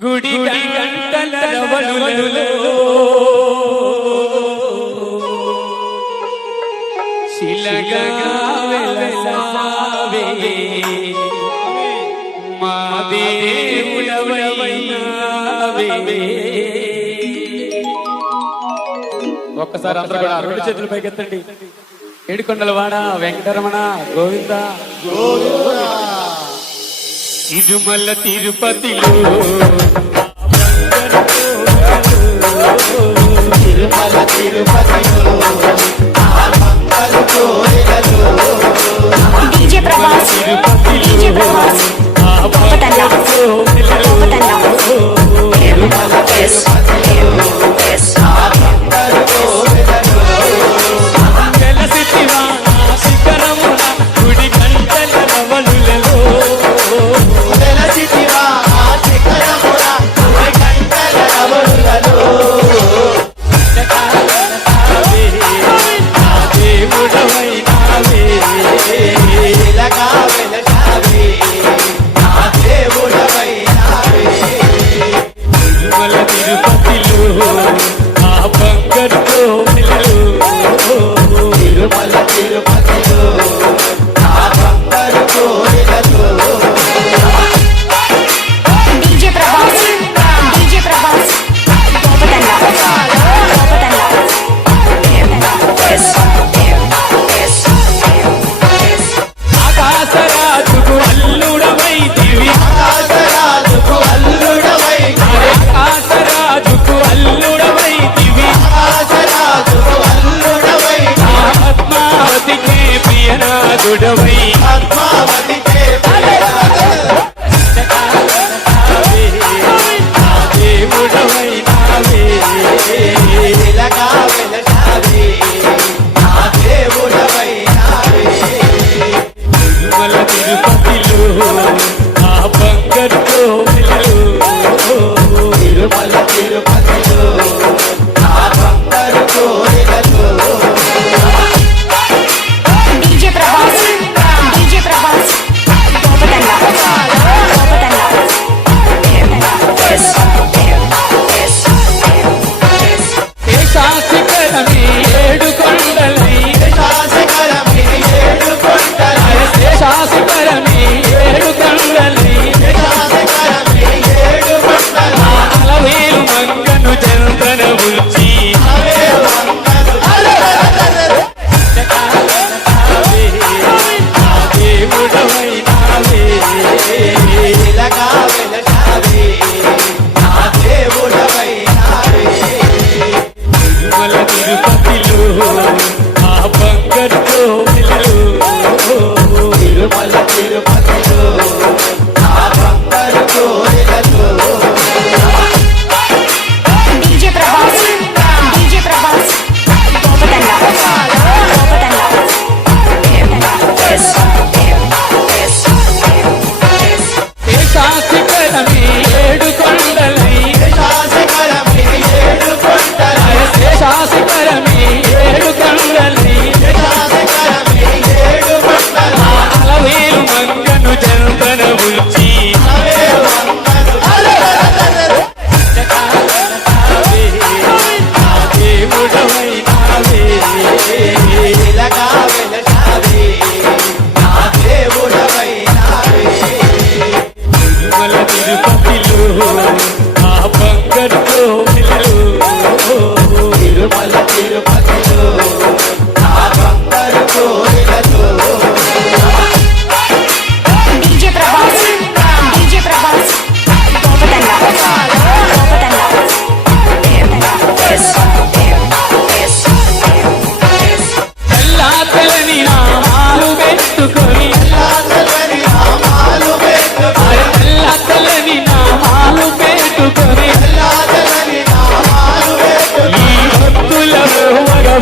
గుడి ఒక్కసారి అందరూ కూడా రెండు చేతులు పైకెత్తండి. ఏడుకొండల వాడ వెంకటరమణ గోవింద. గోవింద. తిరుమల తిరుపతిలో. తిరుమల తిరుపతిలో.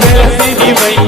ಬೆಳೆಸಿ ಇವೆ